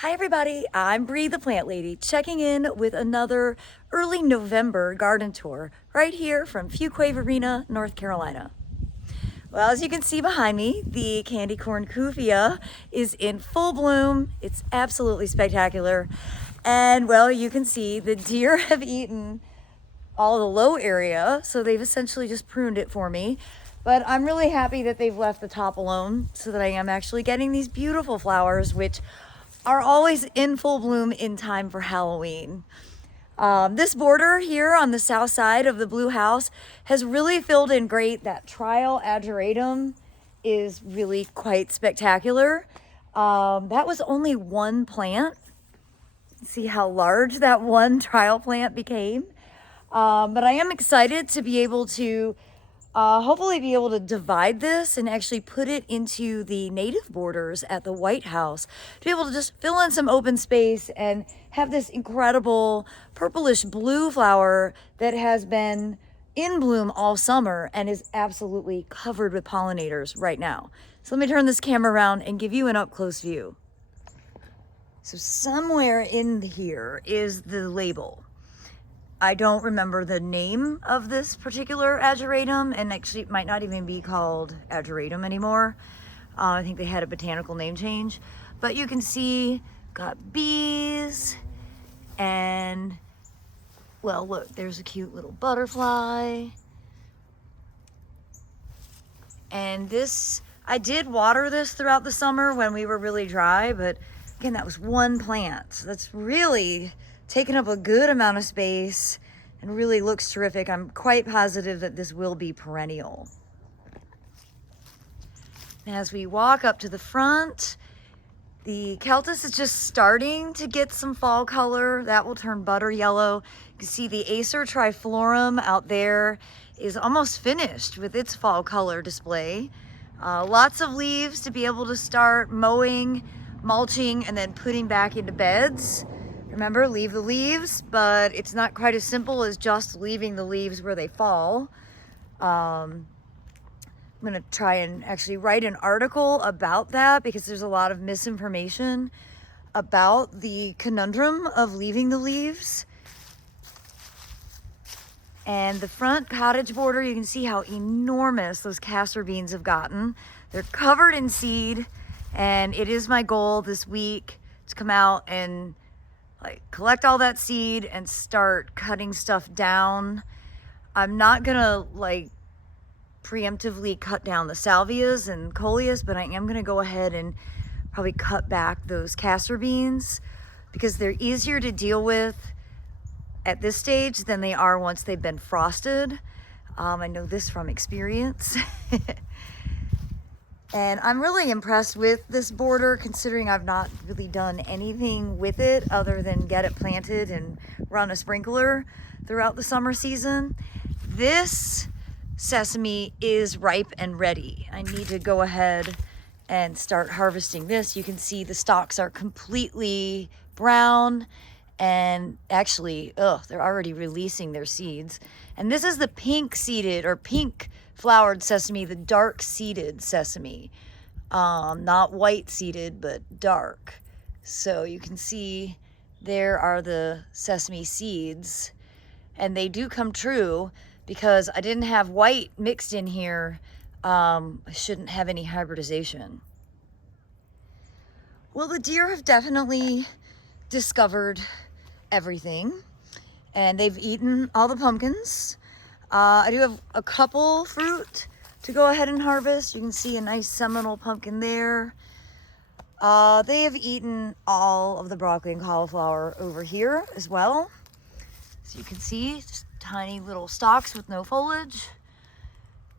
Hi everybody, I'm Bree the Plant Lady, checking in with another early November garden tour right here from Fuquay-Varina, North Carolina. Well, as you can see behind me, the candy corn cuvia is in full bloom. It's absolutely spectacular. And well, you can see the deer have eaten all the low area, so they've essentially just pruned it for me. But I'm really happy that they've left the top alone so that I am actually getting these beautiful flowers, which are always in full bloom in time for Halloween. This border here on the south side of the blue house has really filled in great. That trial ageratum is really quite spectacular. That was only one plant. See how large that one trial plant became. But I am excited to be able to hopefully be able to divide this and actually put it into the native borders at the White House to be able to just fill in some open space and have this incredible purplish blue flower that has been in bloom all summer and is absolutely covered with pollinators right now. So let me turn this camera around and give you an up close view. So somewhere in here is the label. I don't remember the name of this particular ageratum, and actually it might not even be called ageratum anymore. I think they had a botanical name change. But you can see, got bees, and well, look, there's a cute little butterfly. And this, I did water this throughout the summer when we were really dry, but again, that was one plant. So that's really taken up a good amount of space and really looks terrific. I'm quite positive that this will be perennial. As we walk up to the front, the Celtis is just starting to get some fall color. That will turn butter yellow. You can see the Acer triflorum out there is almost finished with its fall color display. Lots of leaves to be able to start mowing, mulching, and then putting back into beds. Remember, leave the leaves, but it's not quite as simple as just leaving the leaves where they fall. I'm gonna try and actually write an article about that because there's a lot of misinformation about the conundrum of leaving the leaves. And the front cottage border, you can see how enormous those castor beans have gotten. They're covered in seed, and it is my goal this week to come out and collect all that seed and start cutting stuff down. I'm not gonna preemptively cut down the salvias and coleus, but I am gonna go ahead and probably cut back those castor beans because they're easier to deal with at this stage than they are once they've been frosted. I know this from experience. And I'm really impressed with this border considering I've not really done anything with it other than get it planted and run a sprinkler throughout the summer season. This sesame is ripe and ready. I need to go ahead and start harvesting this. You can see the stalks are completely brown and actually, they're already releasing their seeds. And this is the pink seeded or pink flowered sesame, the dark seeded sesame. Not white seeded, but dark. So you can see there are the sesame seeds, and they do come true because I didn't have white mixed in here. I shouldn't have any hybridization. Well, the deer have definitely discovered everything, and they've eaten all the pumpkins. I do have a couple fruit to go ahead and harvest. You can see a nice seminal pumpkin there. They have eaten all of the broccoli and cauliflower over here as well. So you can see just tiny little stalks with no foliage.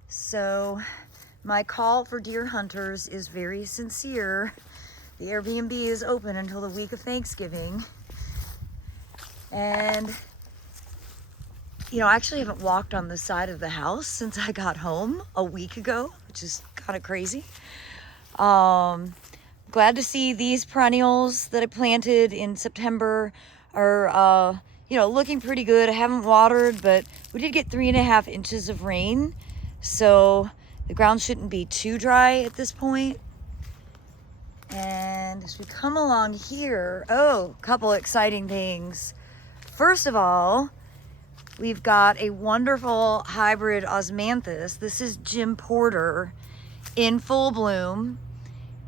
So my call for deer hunters is very sincere. The Airbnb is open until the week of Thanksgiving. And I actually haven't walked on the side of the house since I got home a week ago, which is kind of crazy. Glad to see these perennials that I planted in September are, looking pretty good. I haven't watered, but we did get 3.5 inches of rain, so the ground shouldn't be too dry at this point. And as we come along here, oh, a couple exciting things. First of all, we've got a wonderful hybrid osmanthus. This is Jim Porter in full bloom.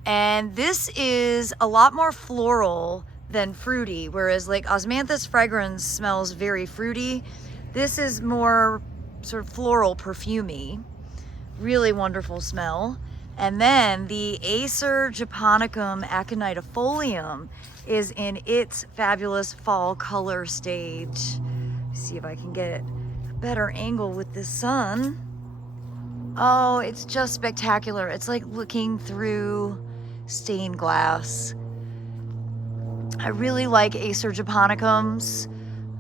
And this is a lot more floral than fruity, whereas like osmanthus fragrans smells very fruity. This is more sort of floral, perfumey. Really wonderful smell. And then the Acer japonicum aconitifolium is in its fabulous fall color stage. See if I can get a better angle with the sun. Oh, it's just spectacular. It's like looking through stained glass. I really like Acer japonicums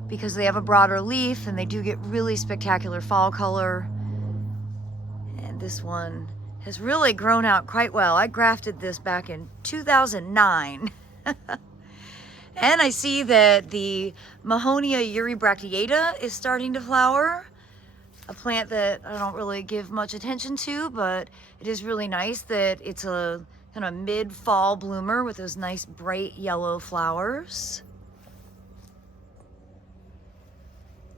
because they have a broader leaf and they do get really spectacular fall color. And this one has really grown out quite well. I grafted this back in 2009. And I see that the Mahonia eurybracteata is starting to flower. A plant that I don't really give much attention to, but it is really nice that it's a kind of mid-fall bloomer with those nice bright yellow flowers.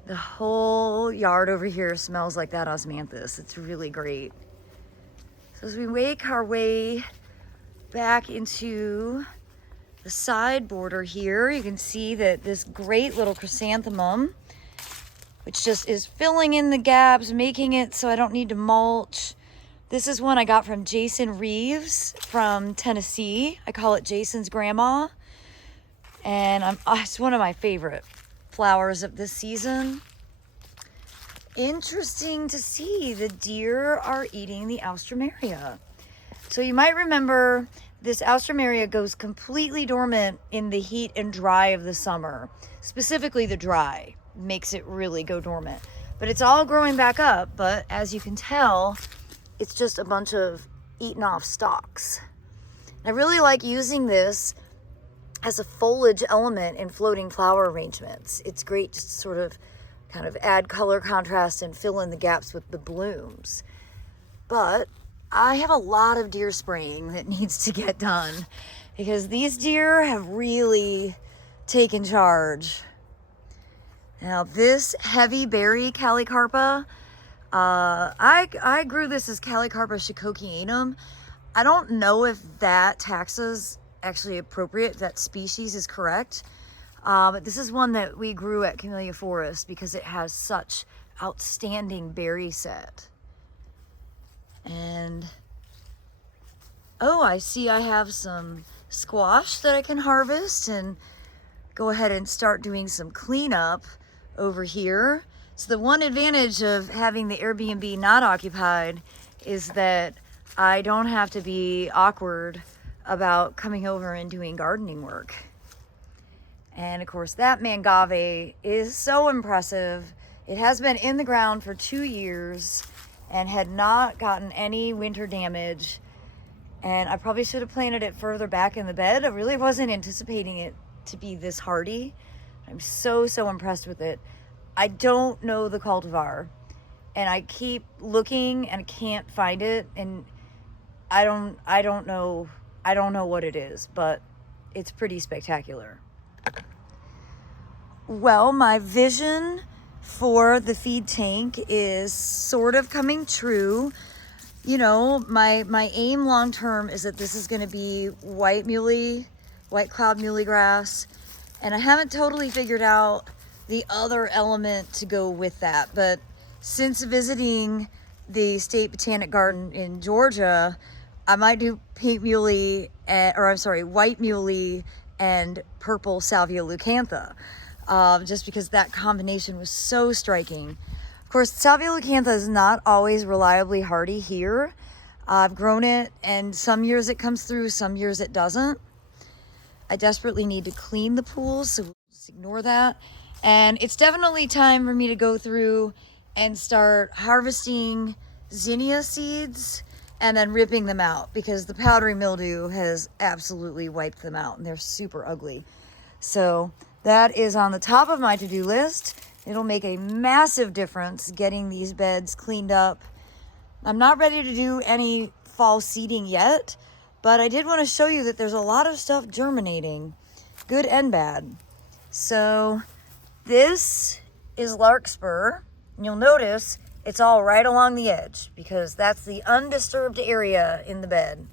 The whole yard over here smells like that osmanthus. It's really great. So as we make our way back into the side border here, you can see that this great little chrysanthemum, which just is filling in the gaps, making it so I don't need to mulch. This is one I got from Jason Reeves from Tennessee. I call it Jason's Grandma. And it's one of my favorite flowers of this season. Interesting to see the deer are eating the alstroemeria. So you might remember this alstroemeria goes completely dormant in the heat and dry of the summer. Specifically the dry makes it really go dormant. But it's all growing back up, but as you can tell, it's just a bunch of eaten off stalks. I really like using this as a foliage element in floating flower arrangements. It's great just to sort of kind of add color contrast and fill in the gaps with the blooms. But I have a lot of deer spraying that needs to get done because these deer have really taken charge. Now this heavy berry Calicarpa, I grew this as Calicarpa shikokianum. I don't know if that taxa's actually appropriate, if that species is correct. But this is one that we grew at Camellia Forest because it has such outstanding berry set. And, oh, I see I have some squash that I can harvest and go ahead and start doing some cleanup over here. So the one advantage of having the Airbnb not occupied is that I don't have to be awkward about coming over and doing gardening work. And of course that mangave is so impressive. It has been in the ground for 2 years and had not gotten any winter damage. And I probably should have planted it further back in the bed. I really wasn't anticipating it to be this hardy. I'm so impressed with it. I don't know the cultivar and I keep looking and I can't find it, and I don't know what it is, but it's pretty spectacular. Well, my vision for the feed tank is sort of coming true. You know, my aim long term is that this is going to be white cloud muley grass, and I haven't totally figured out the other element to go with that. But since visiting the State Botanic Garden in Georgia, I might do white muley and purple salvia leucantha, just because that combination was so striking. Of course, salvia leucantha is not always reliably hardy here. I've grown it, and some years it comes through, some years it doesn't. I desperately need to clean the pools, so we'll just ignore that. And it's definitely time for me to go through and start harvesting zinnia seeds and then ripping them out, because the powdery mildew has absolutely wiped them out and they're super ugly. So that is on the top of my to-do list. It'll make a massive difference getting these beds cleaned up. I'm not ready to do any fall seeding yet, But I did want to show you that there's a lot of stuff germinating, good and bad. So this is larkspur. And you'll notice it's all right along the edge because that's the undisturbed area in the bed.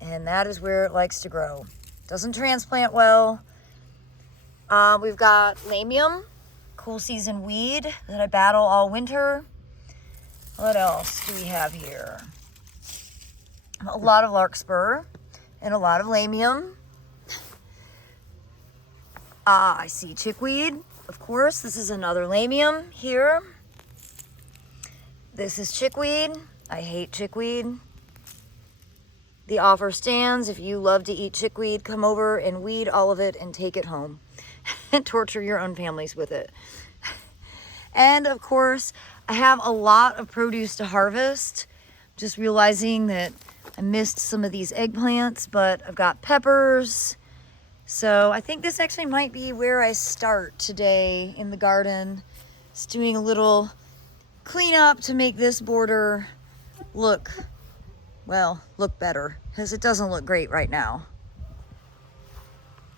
And that is where it likes to grow. Doesn't transplant well. We've got lamium, cool season weed that I battle all winter. What else do we have here? A lot of larkspur and a lot of lamium. I see chickweed, of course. This is another lamium here. This is chickweed. I hate chickweed. The offer stands. If you love to eat chickweed, come over and weed all of it and take it home and torture your own families with it. And of course, I have a lot of produce to harvest. Just realizing that I missed some of these eggplants, but I've got peppers. So I think this actually might be where I start today in the garden. Just doing a little cleanup to make this border look better, because it doesn't look great right now.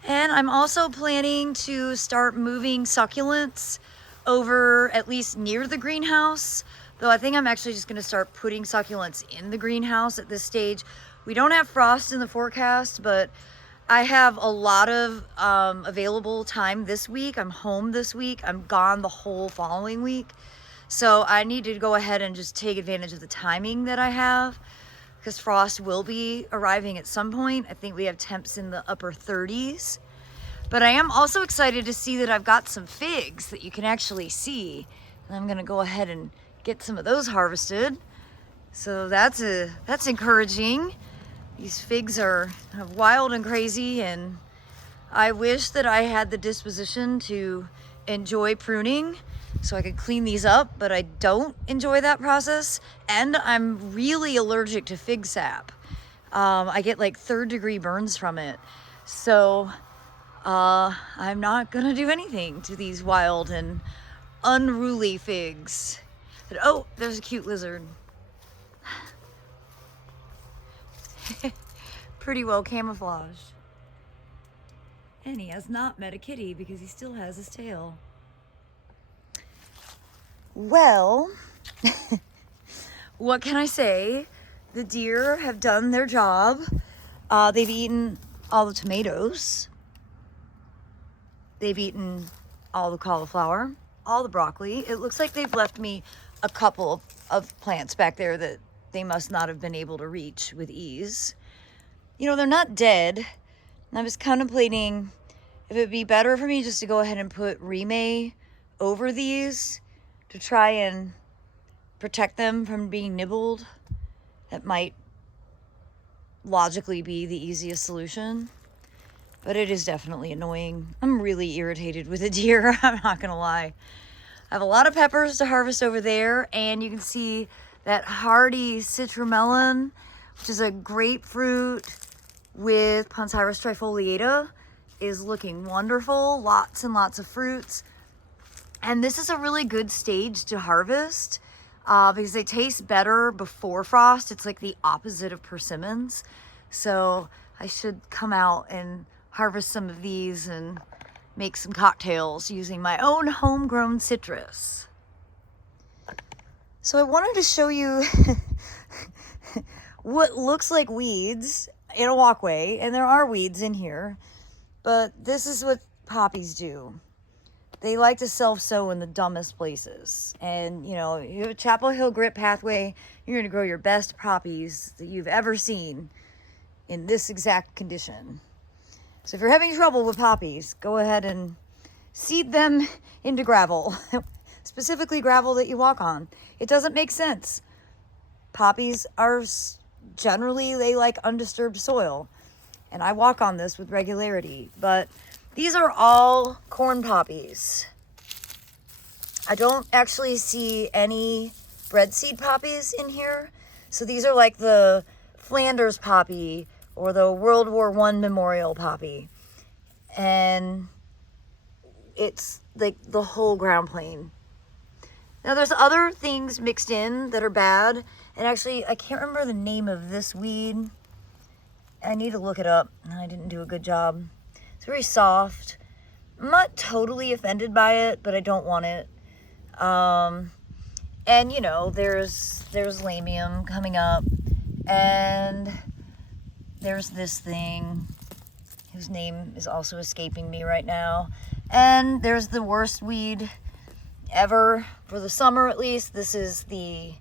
And I'm also planning to start moving succulents over at least near the greenhouse. Though I think I'm actually just going to start putting succulents in the greenhouse at this stage. We don't have frost in the forecast, but I have a lot of available time this week. I'm home this week. I'm gone the whole following week. So I need to go ahead and just take advantage of the timing that I have, because frost will be arriving at some point. I think we have temps in the upper 30s. But I am also excited to see that I've got some figs that you can actually see. And I'm going to go ahead and get some of those harvested. So that's encouraging. These figs are kind of wild and crazy, and I wish that I had the disposition to enjoy pruning so I could clean these up, but I don't enjoy that process, and I'm really allergic to fig sap. I get like 3rd-degree burns from it. So I'm not gonna do anything to these wild and unruly figs. But, oh, there's a cute lizard. Pretty well camouflaged. And he has not met a kitty because he still has his tail. Well, what can I say? The deer have done their job. They've eaten all the tomatoes. They've eaten all the cauliflower, all the broccoli. It looks like they've left me a couple of plants back there that they must not have been able to reach with ease. You know, they're not dead. I was contemplating if it'd be better for me just to go ahead and put Remay over these to try and protect them from being nibbled. That might logically be the easiest solution, but it is definitely annoying. I'm really irritated with the deer, I'm not gonna lie. I have a lot of peppers to harvest over there, and you can see that hardy citramelon, which is a grapefruit with Pansyris trifoliata, is looking wonderful. Lots and lots of fruits. And this is a really good stage to harvest because they taste better before frost. It's like the opposite of persimmons. So I should come out and harvest some of these and make some cocktails using my own homegrown citrus. So I wanted to show you what looks like weeds in a walkway, and there are weeds in here, but this is what poppies do. They like to self-sow in the dumbest places. And, you know, you have a Chapel Hill grit pathway, you're going to grow your best poppies that you've ever seen in this exact condition. So if you're having trouble with poppies, go ahead and seed them into gravel, specifically gravel that you walk on. It doesn't make sense. Poppies are generally, they like undisturbed soil, and I walk on this with regularity, but these are all corn poppies. I don't actually see any breadseed poppies in here. So these are like the Flanders poppy or the World War I memorial poppy. And it's like the whole ground plane. Now there's other things mixed in that are bad. And actually, I can't remember the name of this weed. I need to look it up. I didn't do a good job. It's very soft. I'm not totally offended by it, but I don't want it. And you know, there's lamium coming up, and there's this thing whose name is also escaping me right now. And there's the worst weed ever for the summer, at least. This is the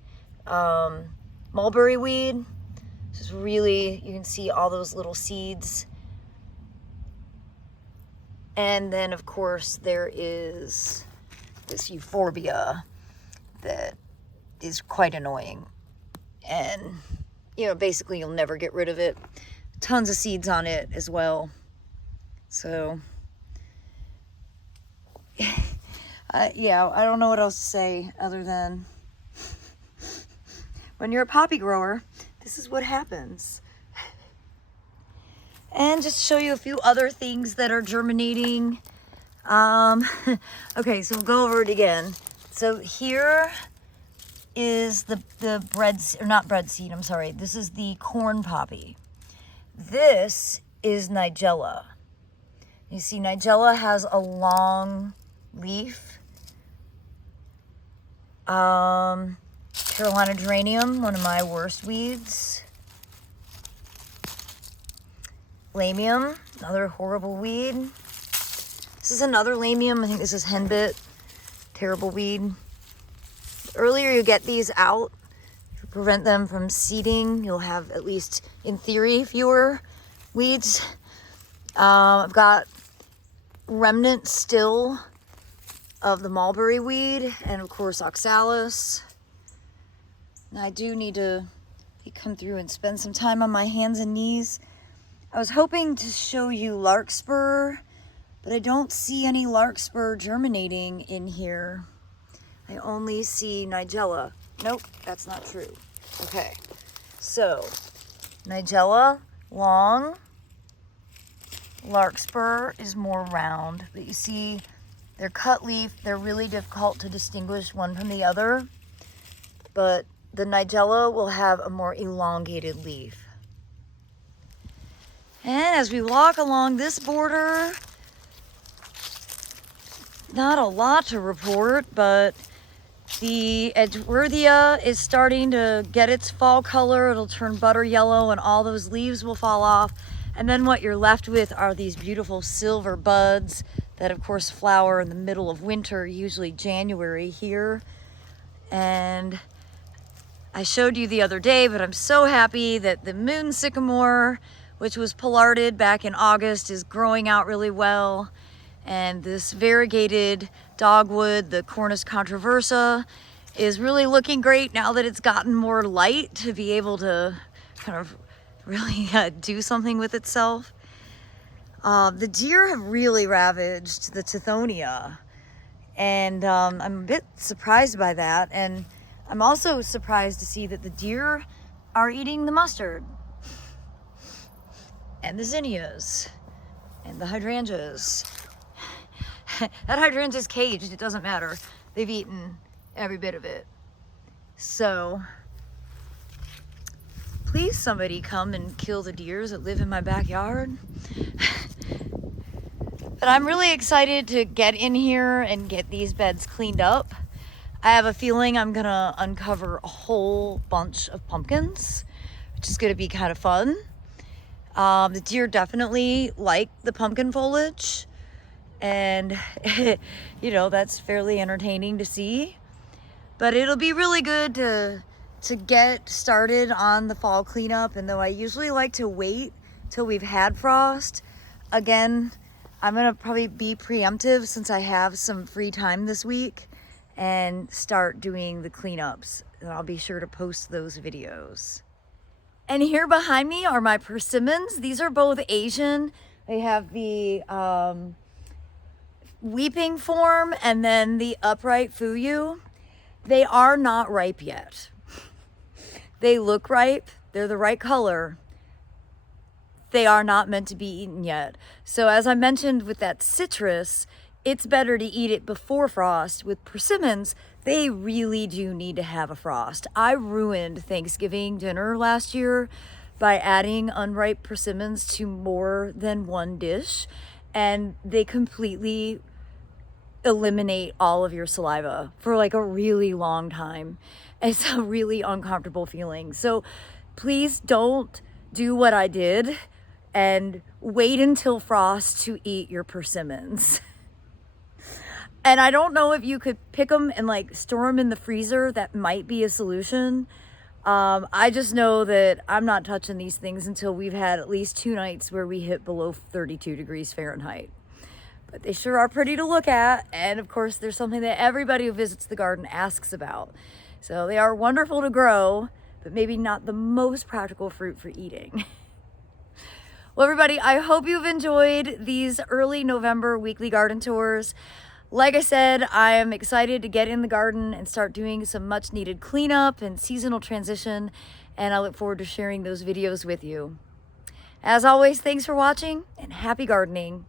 mulberry weed. This is really, you can see all those little seeds. And then of course there is this euphorbia that is quite annoying. And you know, basically you'll never get rid of it. Tons of seeds on it as well. So yeah, I don't know what else to say other than when you're a poppy grower, this is what happens. And just to show you a few other things that are germinating. Okay, so we'll go over it again. So here is the bread, or not bread seed, I'm sorry. This is the corn poppy. This is Nigella. You see, Nigella has a long leaf. Carolina geranium, one of my worst weeds. Lamium, another horrible weed. This is another lamium. I think this is henbit. Terrible weed. The earlier you get these out, to prevent them from seeding, you'll have, at least in theory, fewer weeds. I've got remnants still of the mulberry weed, and of course oxalis. And I do need to come through and spend some time on my hands and knees. I was hoping to show you larkspur, but I don't see any larkspur germinating in here. I only see Nigella. Nope, that's not true. Okay, so Nigella, long. Larkspur is more round, but you see they're cut leaf. They're really difficult to distinguish one from the other, but the Nigella will have a more elongated leaf. And as we walk along this border, not a lot to report, but the Edgeworthia is starting to get its fall color. It'll turn butter yellow and all those leaves will fall off. And then what you're left with are these beautiful silver buds that of course flower in the middle of winter, usually January here. And I showed you the other day, but I'm so happy that the moon sycamore, which was pollarded back in August, is growing out really well. And this variegated dogwood, the Cornus controversa, is really looking great now that it's gotten more light to be able to kind of really do something with itself. The deer have really ravaged the tithonia, and I'm a bit surprised by that. And I'm also surprised to see that the deer are eating the mustard and the zinnias and the hydrangeas. That hydrangea's caged, it doesn't matter. They've eaten every bit of it. So please somebody come and kill the deers that live in my backyard. But I'm really excited to get in here and get these beds cleaned up. I have a feeling I'm gonna uncover a whole bunch of pumpkins, which is gonna be kind of fun. The deer definitely like the pumpkin foliage, and you know, that's fairly entertaining to see. But it'll be really good to get started on the fall cleanup. And though I usually like to wait till we've had frost, again, I'm gonna probably be preemptive since I have some free time this week and start doing the cleanups. And I'll be sure to post those videos. And here behind me are my persimmons. These are both Asian. They have the weeping form and then the upright fuyu. They are not ripe yet. They look ripe. They're the right color. They are not meant to be eaten yet. So as I mentioned with that citrus, it's better to eat it before frost. With persimmons, they really do need to have a frost. I ruined Thanksgiving dinner last year by adding unripe persimmons to more than one dish, and they completely eliminate all of your saliva for like a really long time. It's a really uncomfortable feeling. So please don't do what I did and wait until frost to eat your persimmons. And I don't know if you could pick them and like store them in the freezer. That might be a solution. I just know that I'm not touching these things until we've had at least 2 nights where we hit below 32 degrees Fahrenheit. But they sure are pretty to look at. And of course, there's something that everybody who visits the garden asks about. So they are wonderful to grow, but maybe not the most practical fruit for eating. Well, everybody, I hope you've enjoyed these early November weekly garden tours. Like I said, I am excited to get in the garden and start doing some much needed cleanup and seasonal transition, and I look forward to sharing those videos with you. As always, thanks for watching and happy gardening.